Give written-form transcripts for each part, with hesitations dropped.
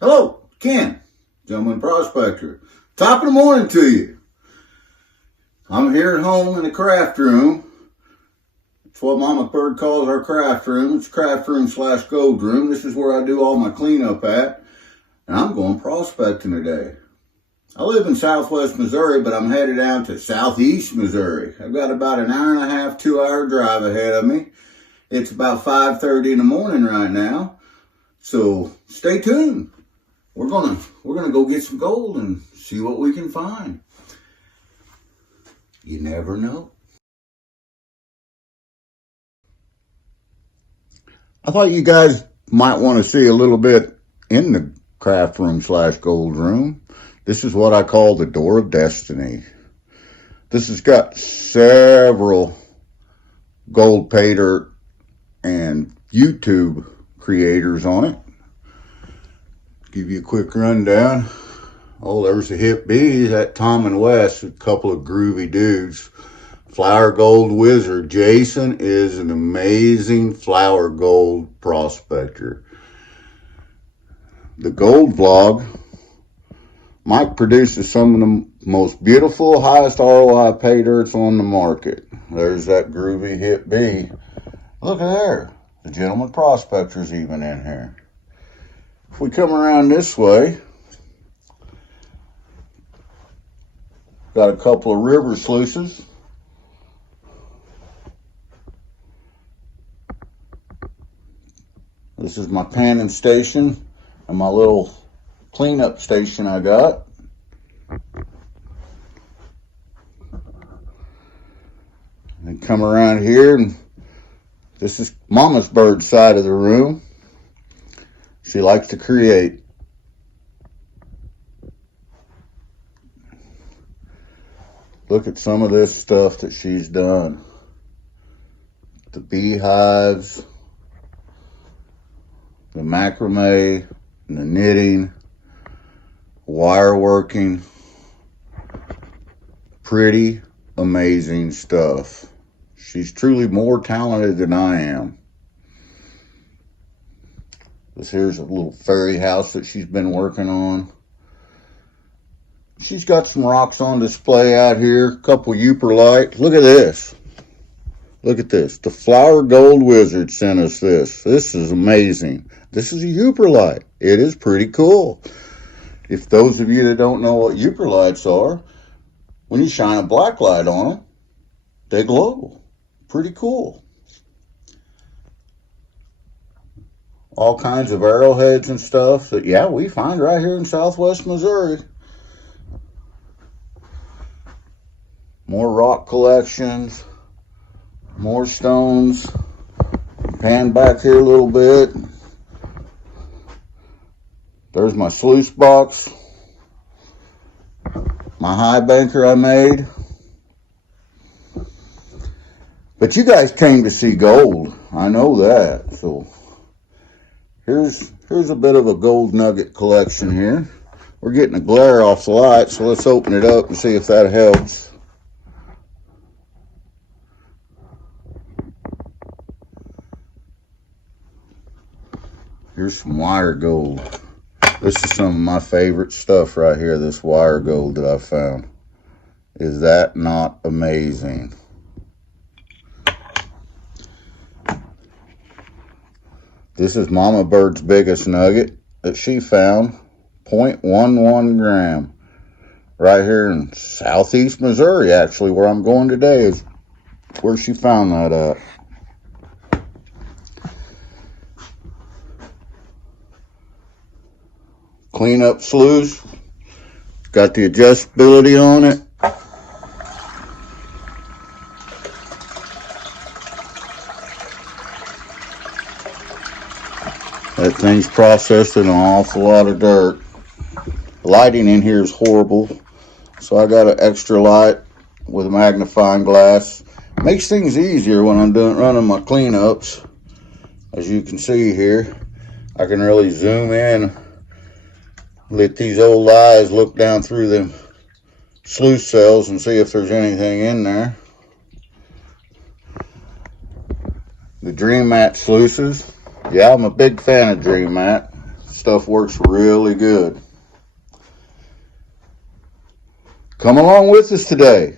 Hello, Ken, gentleman prospector. Top of the morning to you. I'm here at home in the craft room. It's what Mama Bird calls our craft room. It's craft room / gold room. This is where I do all my cleanup at. And I'm going prospecting today. I live in southwest Missouri, but I'm headed down to southeast Missouri. I've got about an hour and a half, 2-hour drive ahead of me. It's about 5:30 in the morning right now. So stay tuned. We're gonna go get some gold and see what we can find. You never know. I thought you guys might want to see a little bit in the craft room / gold room. This is what I call the door of destiny. This has got several gold pay dirt and YouTube creators on it. Give you a quick rundown. Oh, there's the Hip B, that Tom and Wes, a couple of groovy dudes. Flower Gold Wizard. Jason is an amazing flower gold prospector. The Gold Vlog. Mike produces some of the most beautiful, highest ROI pay dirts on the market. There's that groovy Hip B. Look at there. The Gentleman Prospector's even in here. If we come around this way, got a couple of river sluices. This is my panning station and my little cleanup station I got. And come around here, and this is Mama's Bird side of the room. She likes to create. Look at some of this stuff that she's done. The beehives, the macrame, and the knitting, wire working. Pretty amazing stuff. She's truly more talented than I am. This here's a little fairy house that she's been working on. She's got some rocks on display out here. A couple Euperlite. Look at this. Look at this. The Flower Gold Wizard sent us this. This is amazing. This is a Euperlite. It is pretty cool. If those of you that don't know what Euperlites are, when you shine a black light on them, they glow. Pretty cool. All kinds of arrowheads and stuff that, yeah, we find right here in southwest Missouri. More rock collections, more stones. Pan back here a little bit. There's my sluice box, my high banker I made. But you guys came to see gold. I know that. So here's a bit of a gold nugget collection here. We're getting a glare off the light, so let's open it up and see if that helps. Here's some wire gold. This is some of my favorite stuff right here, this wire gold that I found. Is that not amazing? This is Mama Bird's biggest nugget that she found, 0.11 gram. Right here in southeast Missouri, actually, where I'm going today is where she found that at. Cleanup sluice. Got the adjustability on it. That thing's processing an awful lot of dirt. The lighting in here is horrible, so I got an extra light with a magnifying glass. Makes things easier when I'm running my cleanups. As you can see here, I can really zoom in, let these old eyes look down through them sluice cells and see if there's anything in there. The Dream Mat sluices. Yeah, I'm a big fan of Dream Mat. stuff works really good. Come along with us today.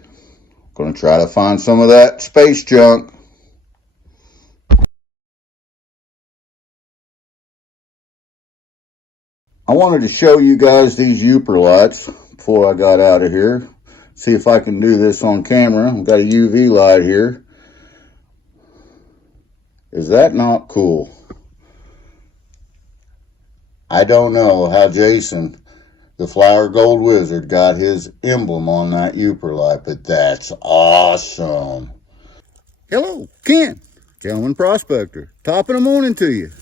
Going to try to find some of that space junk. I wanted to show you guys these Uper lights before I got out of here. See if I can do this on camera. I've got a UV light here. Is that not cool? I don't know how Jason, the Flower Gold Wizard, got his emblem on that Uper light, but that's awesome. Hello, Ken, Gentleman Prospector. Top of the morning to you.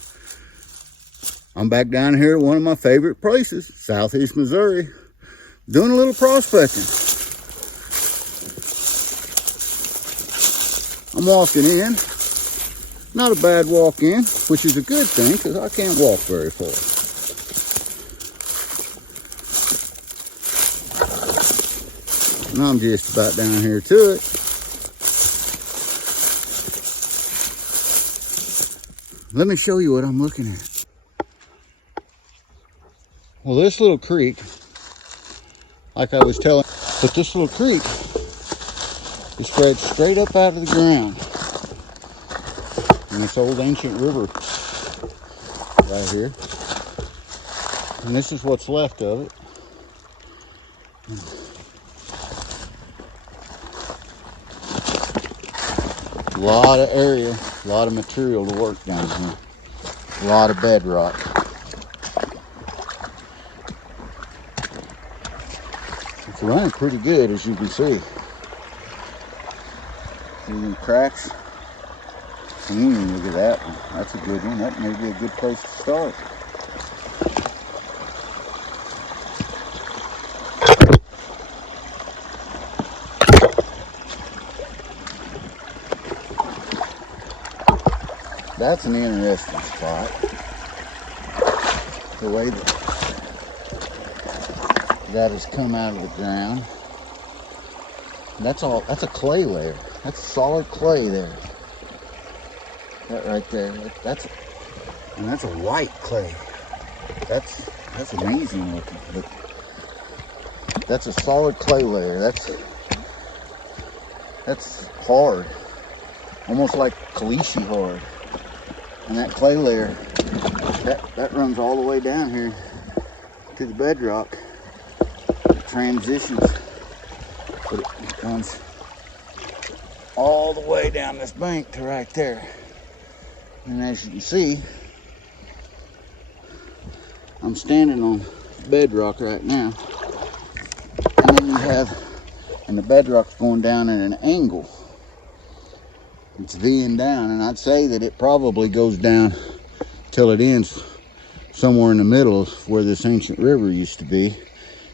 I'm back down here at one of my favorite places, Southeast Missouri, doing a little prospecting. I'm walking in. Not a bad walk in, which is a good thing because I can't walk very far. And I'm just about down here to it. Let me show you what I'm looking at. Well, this little creek, like I was telling, but this little creek is spread straight up out of the ground. And this old ancient river right here. And this is what's left of it. A lot of area, a lot of material to work down here. A lot of bedrock. It's running pretty good, as you can see. Any cracks? Look at that one. That's a good one. That may be a good place to start. That's an interesting spot. The way that has come out of the ground. That's a clay layer. That's solid clay there. That right there. That's a white clay. That's amazing looking. But that's a solid clay layer. That's hard. Almost like caliche hard. And that clay layer, that runs all the way down here to the bedrock. It transitions, but it runs all the way down this bank to right there. And as you can see, I'm standing on bedrock right now. And then and the bedrock's going down at an angle. It's V'ing down, and I'd say that it probably goes down till it ends somewhere in the middle of where this ancient river used to be.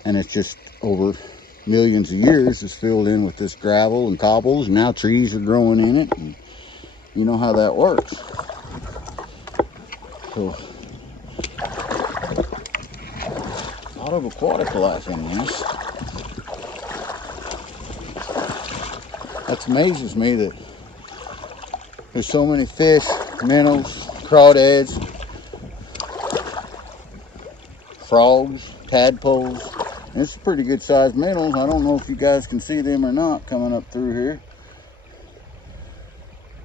And it's just over millions of years is filled in with this gravel and cobbles, and now trees are growing in it, and you know how that works. So, a lot of aquatic life in this. That amazes me that there's so many fish, minnows, crawdads, frogs, tadpoles. It's pretty good sized minnows. I don't know if you guys can see them or not coming up through here.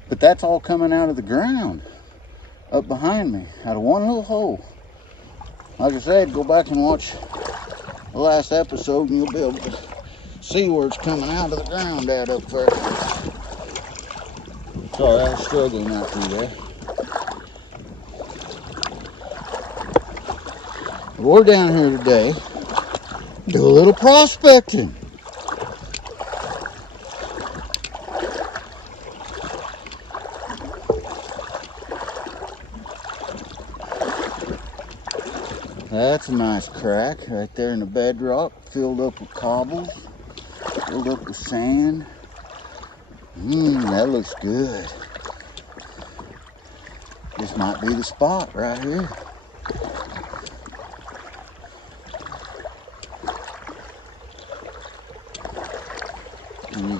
But that's all coming out of the ground up behind me, out of one little hole. Like I said, go back and watch the last episode and you'll be able to see where it's coming out of the ground out up there. Sorry, I was struggling out through there. We're down here today to do a little prospecting. That's a nice crack right there in the bedrock, filled up with cobbles, filled up with sand. That looks good. This might be the spot right here. And you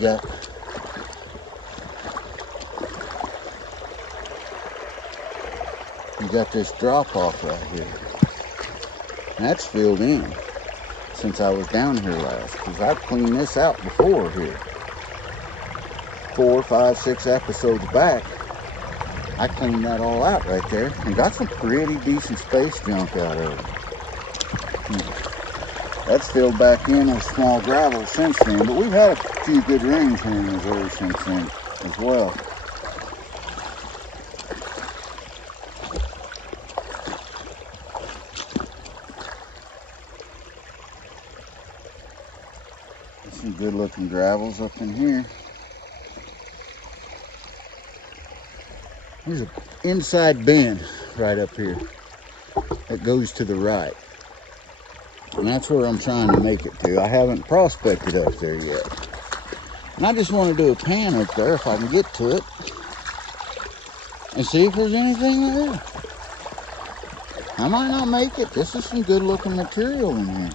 got this drop off right here. That's filled in since I was down here last, because I've cleaned this out before here. 4, 5, 6 episodes back, I cleaned that all out right there and got some pretty decent space junk out of it. That's filled back in with small gravel since then, but we've had a few good rains here in Missouri since then as well. Some good looking gravels up in here. There's an inside bend right up here that goes to the right. And that's where I'm trying to make it to. I haven't prospected up there yet. And I just want to do a pan up there if I can get to it. And see if there's anything there. I might not make it. This is some good looking material in here.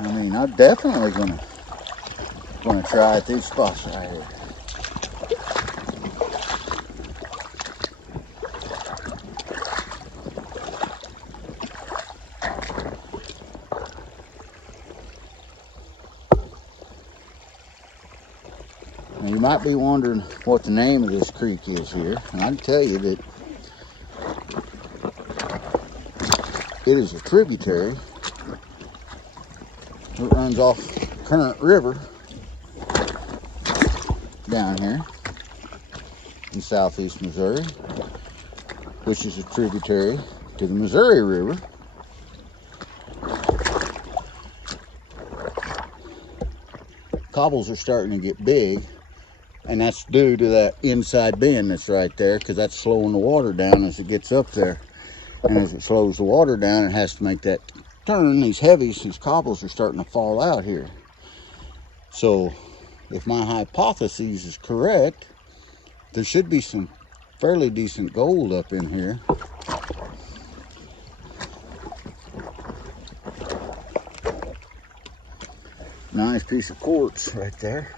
I mean, I'm definitely gonna try at these spots right here. Now, you might be wondering what the name of this creek is here, and I can tell you that it is a tributary. It runs off Current River down here in southeast Missouri, which is a tributary to the Missouri River. Cobbles are starting to get big, and that's due to that inside bend that's right there, because that's slowing the water down as it gets up there. And as it slows the water down, it has to make that turn. These heavies, these cobbles are starting to fall out here. So if my hypothesis is correct, there should be some fairly decent gold up in here. Nice piece of quartz right there.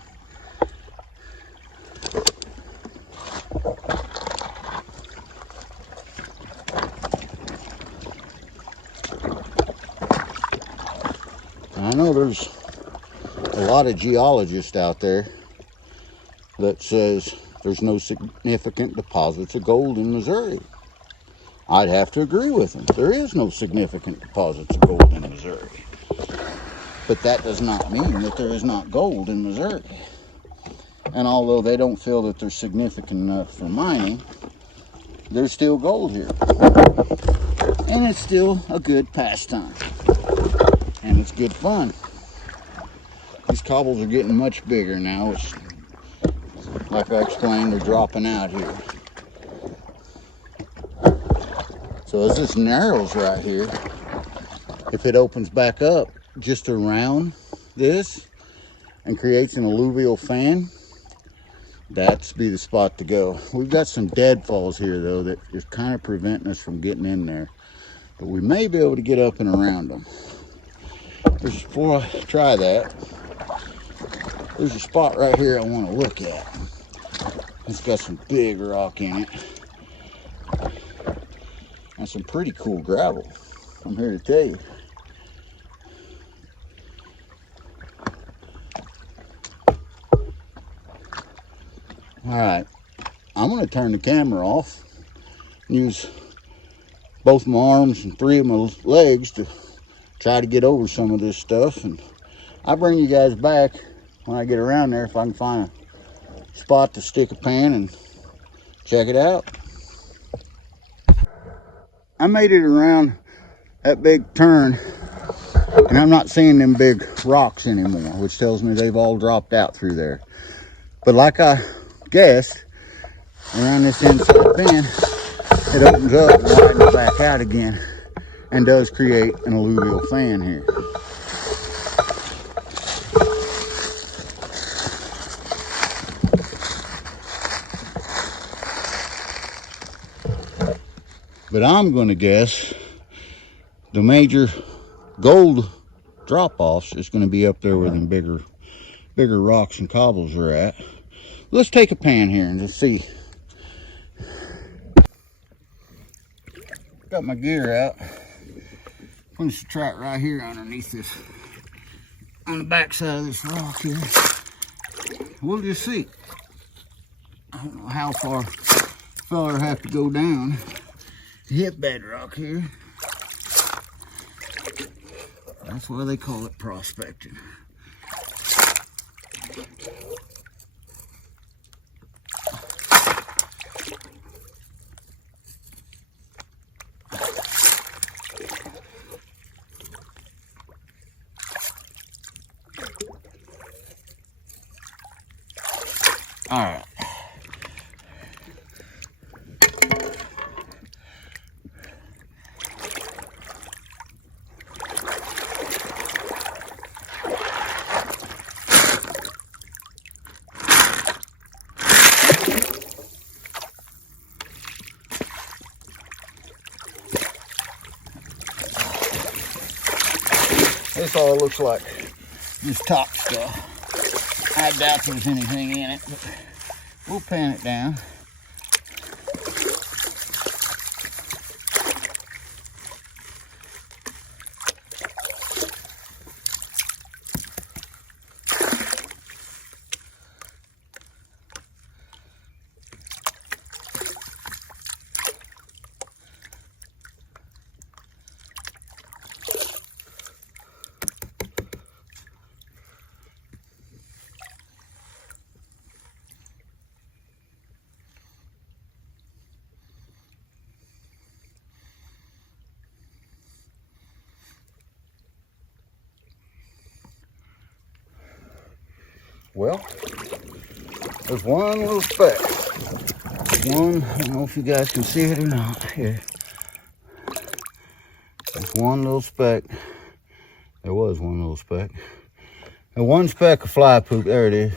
I know there's a lot of geologists out there that says there's no significant deposits of gold in Missouri. I'd have to agree with them. There is no significant deposits of gold in Missouri. But that does not mean that there is not gold in Missouri. And although they don't feel that they're significant enough for mining, there's still gold here. And it's still a good pastime. And it's good fun. These cobbles are getting much bigger now. It's, like I explained, they're dropping out here. So as this narrows right here, if it opens back up just around this and creates an alluvial fan, that's be the spot to go. We've got some deadfalls here though that is kind of preventing us from getting in there, but we may be able to get up and around them. Before I try that, there's a spot right here I want to look at. It's got some big rock in it and some pretty cool gravel. I'm here to tell you. All right, I'm going to turn the camera off and use both my arms and 3 of my legs to try to get over some of this stuff, and I'll bring you guys back when I get around there if I can find a spot to stick a pan and check it out. I made it around that big turn, and I'm not seeing them big rocks anymore, which tells me they've all dropped out through there. But like I guessed, around this inside bend, it opens up and widens back out again and does create an alluvial fan here. But I'm going to guess the major gold drop-offs is going to be up there where them bigger rocks and cobbles are at. Let's take a pan here and just see. Got my gear out. putting some track right here underneath this, on the back side of this rock here. We'll just see. I don't know how far feller have to go down to hit bedrock here. That's why they call it prospecting. All right. This all looks like just top stuff. I doubt there's anything in it, but we'll pan it down. Well, there's one little speck. One, I don't know if you guys can see it or not. Here. There's one little speck. There was one little speck. And one speck of fly poop. There it is.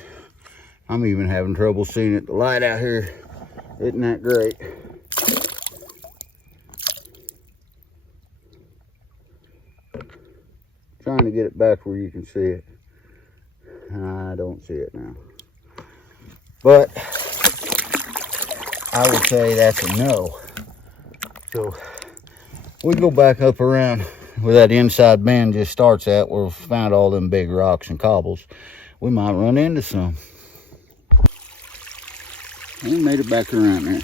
I'm even having trouble seeing it. The light out here isn't that great. Trying to get it back where you can see it. I don't see it now. But I would say that's a no. So we go back up around where that inside bend just starts at, where we found all them big rocks and cobbles. We might run into some. We made it back around there.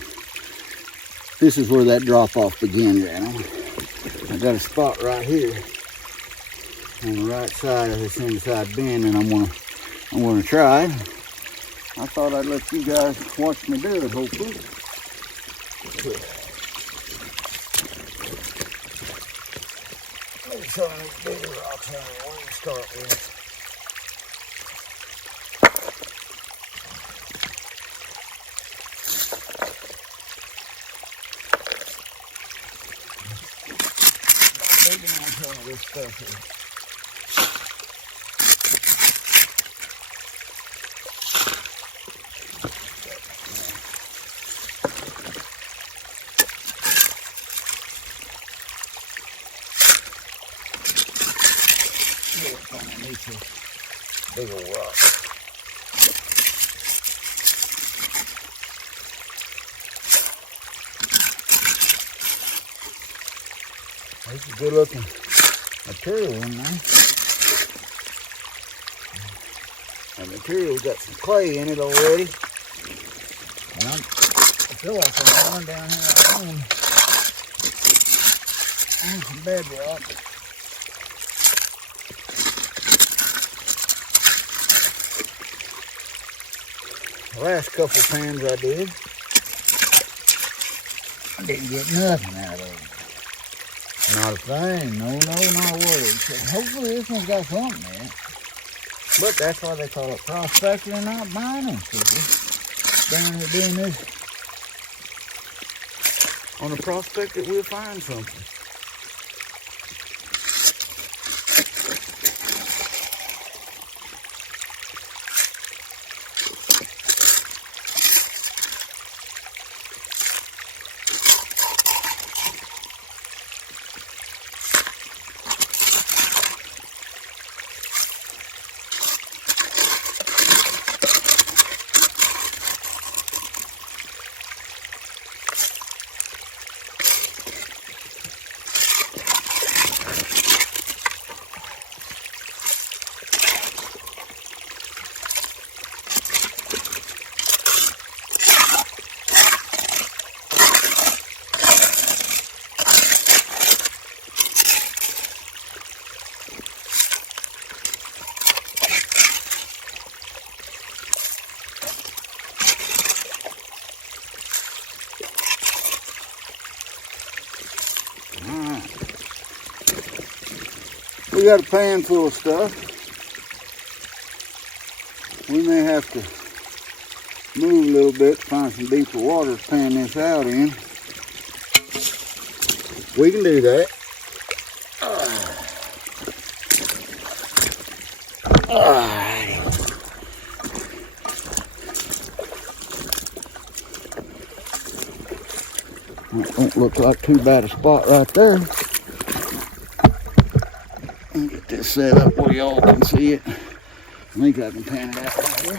This is where that drop off begins at. I got a spot right here on the right side of this inside bend, and I'm gonna try. I thought I'd let you guys watch me do it, hopefully. Maybe some of these bigger rocks I want to start with. Digging on some of this stuff here. Big old rock. There's a good looking material in there. The material's got some clay in it already. And I feel like I'm going down here on some bedrock. The last couple pans I did, I didn't get nothing out of it. Not a thing, no, not a word. So hopefully this one's got something in it. But that's why they call it prospecting and not mining. So down here doing this on a prospect that we'll find something. We got a pan full of stuff. We may have to move a little bit to find some deeper water to pan this out in. We can do that. Alright. That don't look like too bad a spot right there. Let me get this set up where y'all can see it. I think I can pan it out right here.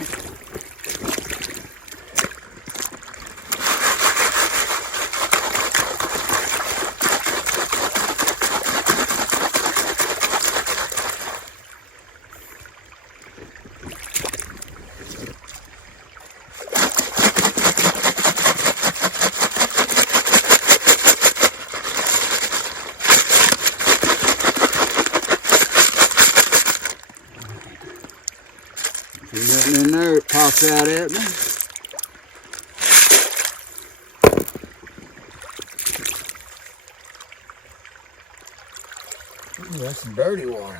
See nothing in there, it pops out at me. Ooh, that's some dirty water.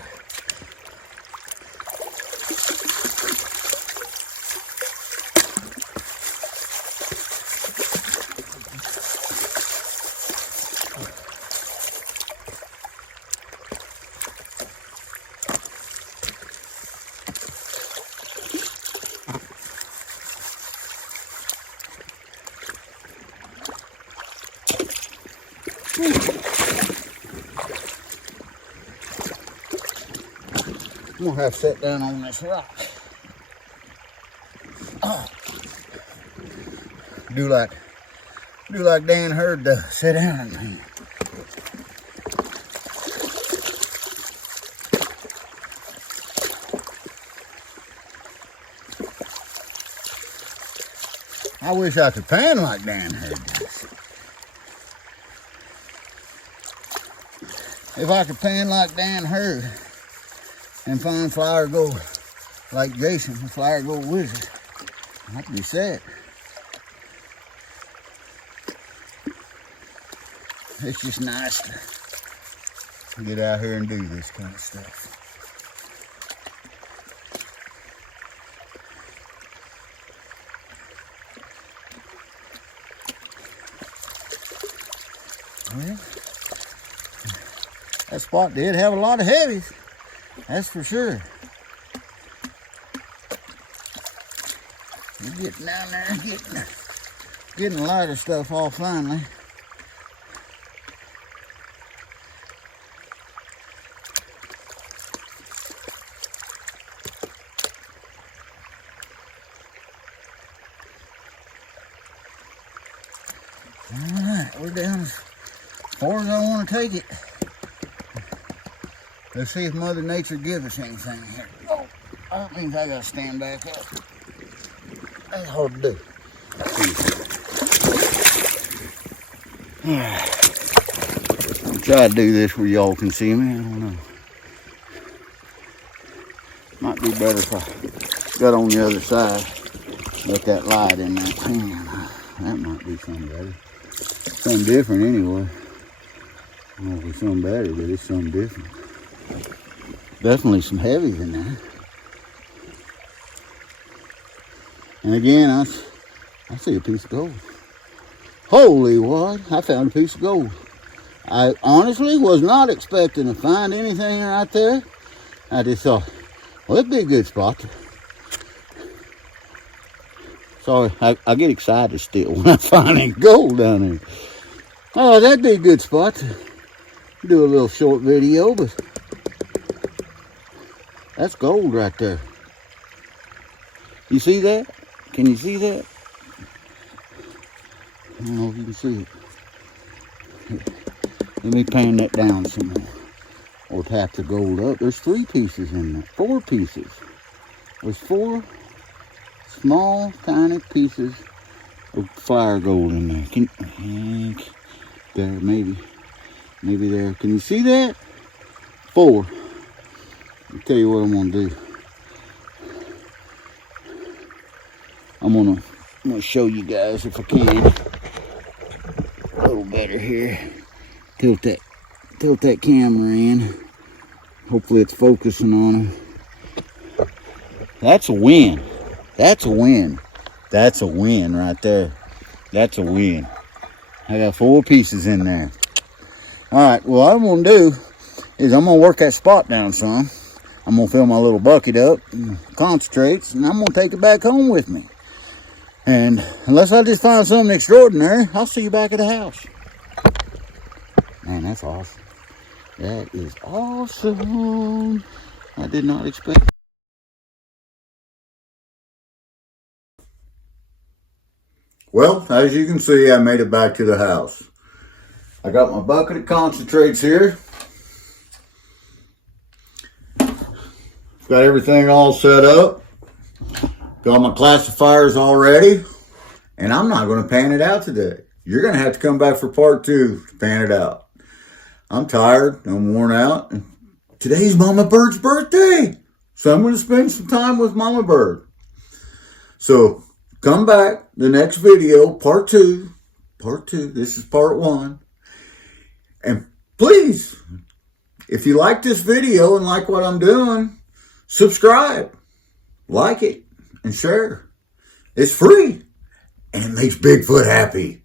I'm gonna have to sit down on this rock. Oh. Do like Dan Hurd does. Sit down, man. I wish I could pan like Dan Hurd does. If I could pan like Dan Hurd and find flower gold like Jason, the flower gold wizard, I'd be set. It's just nice to get out here and do this kind of stuff. Well, that spot did have a lot of heavies, that's for sure. We're getting down there, getting a lot of stuff off finally. All right, we're down as far as I want to take it. Let's see if Mother Nature gives us anything here. Oh, that means I gotta stand back up. That's hard to do. Alright. I'll try to do this where y'all can see me. I don't know. Might be better if I got on the other side. Let that light in that pan. That might be something better. Something different anyway. I don't know if it's something better, but it's something different. Definitely some heavies in there. And again, I see a piece of gold. Holy what? I found a piece of gold. I honestly was not expecting to find anything right there. I just thought, well, that'd be a good spot. Sorry, I get excited still when I find any gold down there. Oh, that'd be a good spot to do a little short video, but that's gold right there. You see that? Can you see that? I don't know if you can see it. Let me pan that down some more. Or tap the gold up. There's 3 pieces in there. 4 pieces. There's 4 small, tiny pieces of flower gold in there. There, maybe there. Can you see that? 4. I'll tell you what I'm gonna do. I'm gonna show you guys if I can. A little better here. Tilt that camera in. Hopefully it's focusing on him. That's a win. That's a win. That's a win right there. That's a win. I got 4 pieces in there. All right, well, what I'm going to do is I'm going to work that spot down some. I'm going to fill my little bucket up, and concentrates, and I'm going to take it back home with me. And unless I just find something extraordinary, I'll see you back at the house. Man, that's awesome. That is awesome. I did not expect. Well, as you can see, I made it back to the house. I got my bucket of concentrates here. Got everything all set up. Got my classifiers all ready. And I'm not going to pan it out today. You're going to have to come back for part 2 to pan it out. I'm tired. I'm worn out. And today's Mama Bird's birthday. So I'm going to spend some time with Mama Bird. So come back. The next video, part 2. Part 2. This is part 1. And please, if you like this video and like what I'm doing, subscribe, like it, and share. It's free, and it makes Bigfoot happy.